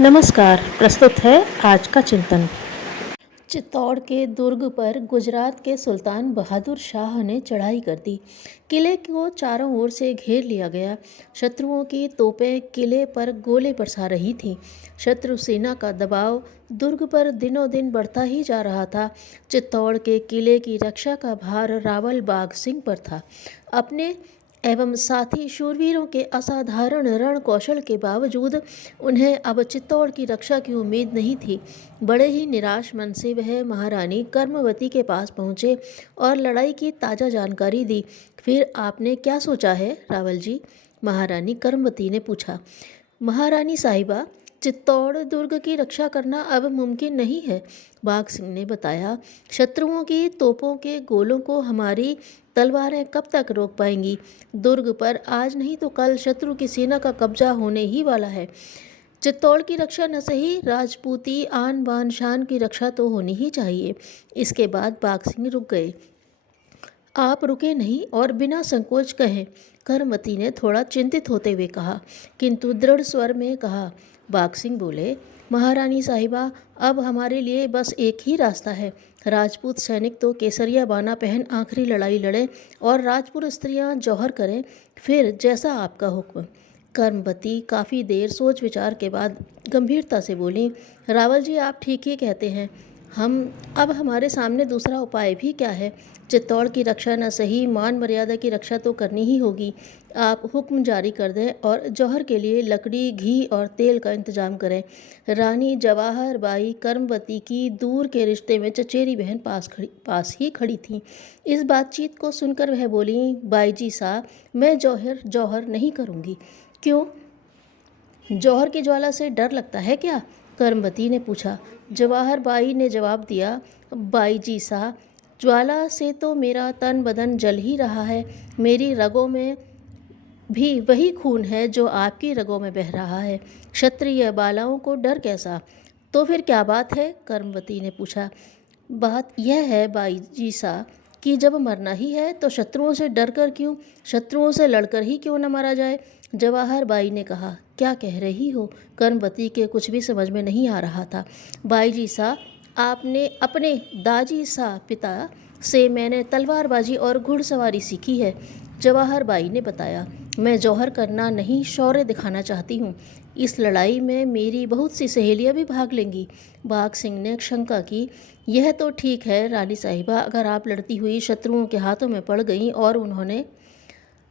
नमस्कार। प्रस्तुत है आज का चिंतन। चित्तौड़ के दुर्ग पर गुजरात के सुल्तान बहादुर शाह ने चढ़ाई कर दी। किले को चारों ओर से घेर लिया गया। शत्रुओं की तोपें किले पर गोले बरसा रही थीं। शत्रु सेना का दबाव दुर्ग पर दिनों दिन बढ़ता ही जा रहा था। चित्तौड़ के किले की रक्षा का भार रावल बाघ सिंह पर था। अपने एवं साथी शूरवीरों के असाधारण रण कौशल के बावजूद उन्हें अब चित्तौड़ की रक्षा की उम्मीद नहीं थी। बड़े ही निराश मन से वह महारानी कर्मवती के पास पहुँचे और लड़ाई की ताज़ा जानकारी दी। फिर आपने क्या सोचा है रावल जी? महारानी कर्मवती ने पूछा। महारानी साहिबा, चित्तौड़ दुर्ग की रक्षा करना अब मुमकिन नहीं है, बाघ सिंह ने बताया। शत्रुओं की तोपों के गोलों को हमारी तलवारें कब तक रोक पाएंगी? दुर्ग पर आज नहीं तो कल शत्रु की सेना का कब्जा होने ही वाला है। चित्तौड़ की रक्षा न सही, राजपूती आन बान शान की रक्षा तो होनी ही चाहिए। इसके बाद बाघ सिंह रुक गए। आप रुके नहीं और बिना संकोच कहे, करमती ने थोड़ा चिंतित होते हुए कहा, किंतु दृढ़ स्वर में कहा। बाघ सिंह बोले, महारानी साहिबा, अब हमारे लिए बस एक ही रास्ता है। राजपूत सैनिक तो केसरिया बाना पहन आखिरी लड़ाई लड़ें और राजपूत स्त्रियां जौहर करें, फिर जैसा आपका हुक्म। कर्मवती काफ़ी देर सोच विचार के बाद गंभीरता से बोली, रावल जी, आप ठीक ही कहते हैं। अब हमारे सामने दूसरा उपाय भी क्या है? चित्तौड़ की रक्षा न सही, मान मर्यादा की रक्षा तो करनी ही होगी। आप हुक्म जारी कर दें और जौहर के लिए लकड़ी, घी और तेल का इंतजाम करें। रानी जवाहर बाई कर्मवती की दूर के रिश्ते में चचेरी बहन पास ही खड़ी थी। इस बातचीत को सुनकर वह बोली, बाई जी साहब, मैं जौहर नहीं करूँगी। क्यों? जौहर की ज्वाला से डर लगता है क्या? कर्मवती ने पूछा। जवाहर बाई ने जवाब दिया, बाई जी साहब, ज्वाला से तो मेरा तन बदन जल ही रहा है। मेरी रगों में भी वही खून है जो आपकी रगों में बह रहा है। क्षत्रिय बालाओं को डर कैसा? तो फिर क्या बात है? कर्मवती ने पूछा। बात यह है बाई जी साहब कि जब मरना ही है तो शत्रुओं से डरकर क्यों, शत्रुओं से लड़कर ही क्यों न मारा जाए। जवाहर बाई ने कहा। क्या कह रही हो? कर्मवती के कुछ भी समझ में नहीं आ रहा था। बाई जी साहब, आपने अपने दाजी सा पिता से मैंने तलवारबाजी और घुड़सवारी सीखी है, जवाहर बाई ने बताया। मैं जौहर करना नहीं, शौर्य दिखाना चाहती हूँ। इस लड़ाई में मेरी बहुत सी सहेलियाँ भी भाग लेंगी। बाघ सिंह ने शंका की। यह तो ठीक है रानी साहिबा, अगर आप लड़ती हुई शत्रुओं के हाथों में पड़ गईं और उन्होंने।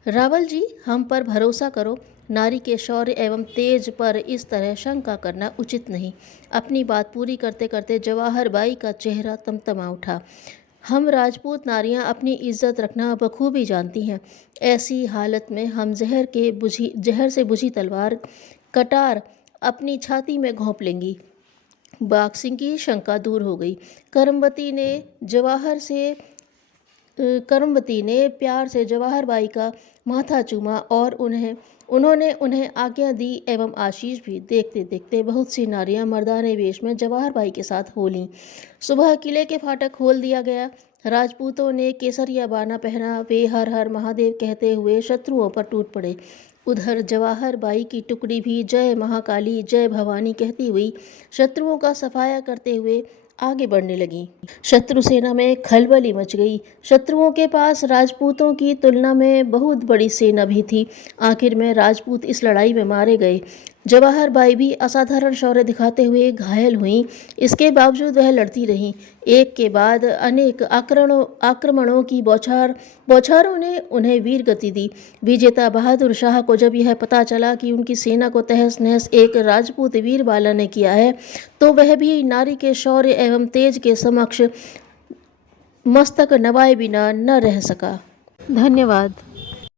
रावल जी, हम पर भरोसा करो। नारी के शौर्य एवं तेज पर इस तरह शंका करना उचित नहीं। अपनी बात पूरी करते करते जवाहर बाई का चेहरा तमतमा उठा। हम राजपूत नारियां अपनी इज्जत रखना बखूबी जानती हैं। ऐसी हालत में हम जहर से बुझी तलवार कटार अपनी छाती में घोंप लेंगी। बाघ सिंह की शंका दूर हो गई। कर्मवती ने प्यार से जवाहर बाई का माथा चूमा और उन्होंने उन्हें आज्ञा दी एवं आशीष भी। देखते देखते बहुत सी नारियां मर्दाने वेश में जवाहर बाई के साथ हो लीं। सुबह किले के फाटक खोल दिया गया। राजपूतों ने केसरिया बाना पहना। वे हर हर महादेव कहते हुए शत्रुओं पर टूट पड़े। उधर जवाहर बाई की टुकड़ी भी जय महाकाली, जय भवानी कहती हुई शत्रुओं का सफाया करते हुए आगे बढ़ने लगी। शत्रु सेना में खलबली मच गई। शत्रुओं के पास राजपूतों की तुलना में बहुत बड़ी सेना भी थी। आखिर में राजपूत इस लड़ाई में मारे गए। जवाहर बाई भी असाधारण शौर्य दिखाते हुए घायल हुईं। इसके बावजूद वह लड़ती रहीं। एक के बाद अनेक आक्रमणों की बौछारों ने उन्हें वीर गति दी। विजेता बहादुर शाह को जब यह पता चला कि उनकी सेना को तहस नहस एक राजपूत वीर बाला ने किया है, तो वह भी नारी के शौर्य एवं तेज के समक्ष मस्तक नवाए बिना न रह सका। धन्यवाद।